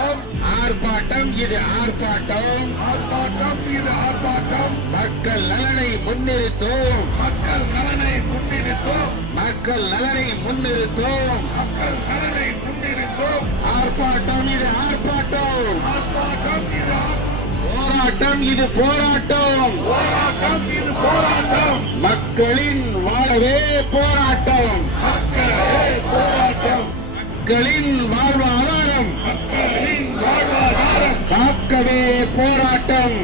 ஆர்ப்பாட்டம் இது ஆர்ப்பாட்டம். ஆர்ப்பாட்டம் இது ஆர்ப்பாட்டம். மக்கள் நலனை முன்னிறுத்தோம். மக்கள் நலனை முன்னிறுத்தோம். மக்கள் நலனை முன்னிறுத்தோம். மக்கள் நலனை முன்னிறுத்தோம். ஆர்ப்பாட்டம் இது ஆர்ப்பாட்டம். ஆர்ப்பாட்டம் இது போராட்டம் இது போராட்டம். போராட்டம் இது போராட்டம். மக்களின் வாழவே போராட்டம் போராட்டம். மக்களின் வாழ்வாதாரம். காக்கவே போராட்டம்.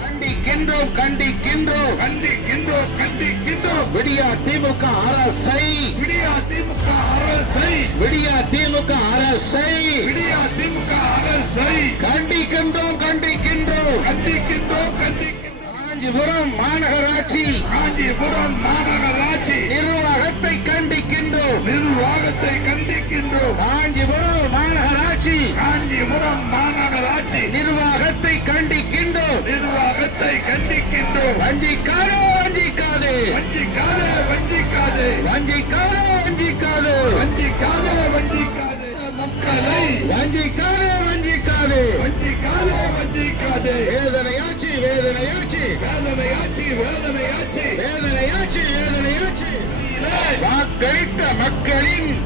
கண்டிக்கின்றோம் கண்டிக்கின்றோம். கண்டிக்கின்றோம். கண்டிக்கின்றோம் விடியா திமுக அரசை. விடியா திமுக அரசை. விடியா திமுக அரசை விடியா திமுக அரசை கண்டிக்கின்றோம் கண்டிக்கின்றோம். கண்டிக்கின்றோம் கண்டிக்கின்றோம் காஞ்சிபுரம் மாநகராட்சி. காஞ்சிபுரம் மாநகராட்சி. நிர்வாகத்தை கண்டிக்கின்றோம் நிர்வாகத்தை கண்டிக்கின்றோம். காஞ்சிபுரம் மாநகராட்சி. காஞ்சிபுரம் மாநகராட்சி. நிர்வாகத்தை கண்டிக்கின்றோம். நிர்வாகத்தை கண்டிக்கின்றோம். வஞ்சிக்காதே வஞ்சிக்காதே. வஞ்சிக்காதே வஞ்சிக்காதே. வஞ்சிக்காதே வஞ்சிக்காதே. வஞ்சிக்காதே வஞ்சிக்காதே. மக்களை. வஞ்சிக்காதே வஞ்சிக்காதே. வஞ்சிக்காதே வஞ்சிக்காதே. வேதனையாச்சு வேதனையாச்சு. வேதனையாட்சி வேதனையாட்சி வேதனையாச்சு வேதனையாச்சு. வாக்களித்த மக்களின்